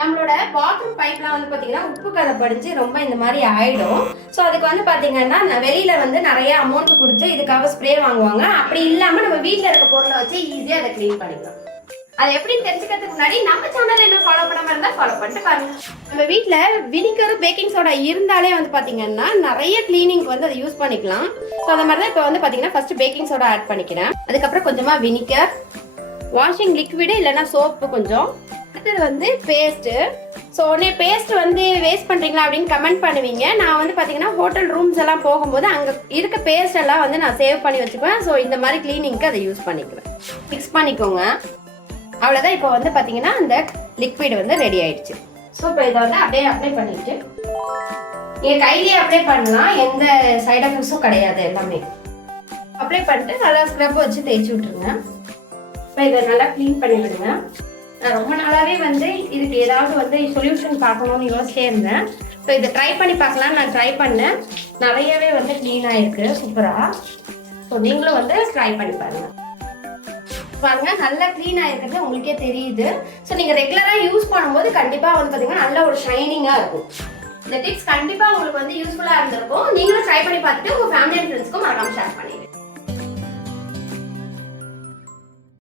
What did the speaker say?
நம்மளோட பாத்ரூம் பைப்லாம் வந்து பார்த்தீங்கன்னா உப்பு கதை படிஞ்சு ரொம்ப இந்த மாதிரி ஆயிடும். ஸோ அதுக்கு வந்து பார்த்தீங்கன்னா வெளியில வந்து நிறைய அமௌண்ட் கொடுத்து இதுக்காக ஸ்ப்ரே வாங்குவாங்க. அப்படி இல்லாமல் நம்ம வீட்டில் இருக்க பொருளை வச்சு ஈஸியாக அதை க்ளீன் பண்ணிக்கலாம். அது எப்படின்னு தெரிஞ்சுக்கிறதுக்கு முன்னாடி நம்ம சேனல் என்ன ஃபாலோ பண்ணாம இருந்தால் ஃபாலோ பண்ணிட்டு பாருங்க. நம்ம வீட்டில் வினிகர் பேக்கிங் சோடா இருந்தாலே வந்து பார்த்தீங்கன்னா நிறைய கிளீனிங்க்கு வந்து அதை யூஸ் பண்ணிக்கலாம். ஸோ அந்த மாதிரி தான் இப்போ வந்து பார்த்தீங்கன்னா ஃபர்ஸ்ட் பேக்கிங் சோடா ஆட் பண்ணிக்கிறேன். அதுக்கப்புறம் கொஞ்சமாக வினிகர், வாஷிங் லிக்விடு இல்லைன்னா சோப்பு கொஞ்சம், அடுத்தது வந்து பேஸ்ட்டு. ஸோ உடனே பேஸ்ட் வந்து வேஸ்ட் பண்ணுறீங்களா அப்படின்னு கமெண்ட் பண்ணுவீங்க. நான் வந்து பார்த்தீங்கன்னா ஹோட்டல் ரூம்ஸ் எல்லாம் போகும்போது அங்கே இருக்க பேஸ்ட் எல்லாம் வந்து நான் சேவ் பண்ணி வச்சுக்குவேன். ஸோ இந்த மாதிரி கிளீனிங்க்கு அதை யூஸ் பண்ணிக்குவேன். மிக்ஸ் பண்ணிக்கோங்க. அவ்வளோதான். இப்போ வந்து பார்த்தீங்கன்னா அந்த லிக்விட் வந்து ரெடி ஆயிடுச்சு. ஸோ இப்போ இதை வந்து அப்படியே அப்ளை பண்ணிட்டு நீங்கள் கையிலேயே அப்ளை பண்ணலாம். எந்த சைட் எஃபெக்ட்ஸும் கிடையாது. எல்லாமே அப்ளை பண்ணிட்டு நல்லா ஸ்க்ரப் வச்சு தேய்ச்சி விட்டுருங்க. இப்போ இதை நல்லா க்ளீன் பண்ணி விடுங்க. நான் ரொம்ப நாளாகவே வந்து இதுக்கு ஏதாவது வந்து சொல்யூஷன் பார்க்கணும்னு யோசிச்சே இருந்தேன். ஸோ இதை ட்ரை பண்ணி பார்க்கலாம். நான் ட்ரை பண்ணேன். நிறையவே வந்து க்ளீனாக இருக்குது சூப்பராக. ஸோ நீங்களும் வந்து ட்ரை பண்ணி பாருங்கள். பாருங்க நல்லா க்ளீன் ஆகிருக்கிறது உங்களுக்கே தெரியுது. ஸோ நீங்கள் ரெகுலராக யூஸ் பண்ணும்போது கண்டிப்பாக வந்து பார்த்தீங்கன்னா நல்ல ஒரு ஷைனிங்காக இருக்கும். இந்த டிப்ஸ் கண்டிப்பாக உங்களுக்கு வந்து யூஸ்ஃபுல்லாக இருந்திருக்கும். நீங்களும் ட்ரை பண்ணி பார்த்துட்டு உங்கள் ஃபேமிலி அண்ட் ஃப்ரெண்ட்ஸ்க்கும் மறக்காம ஷேர் பண்ணுங்க.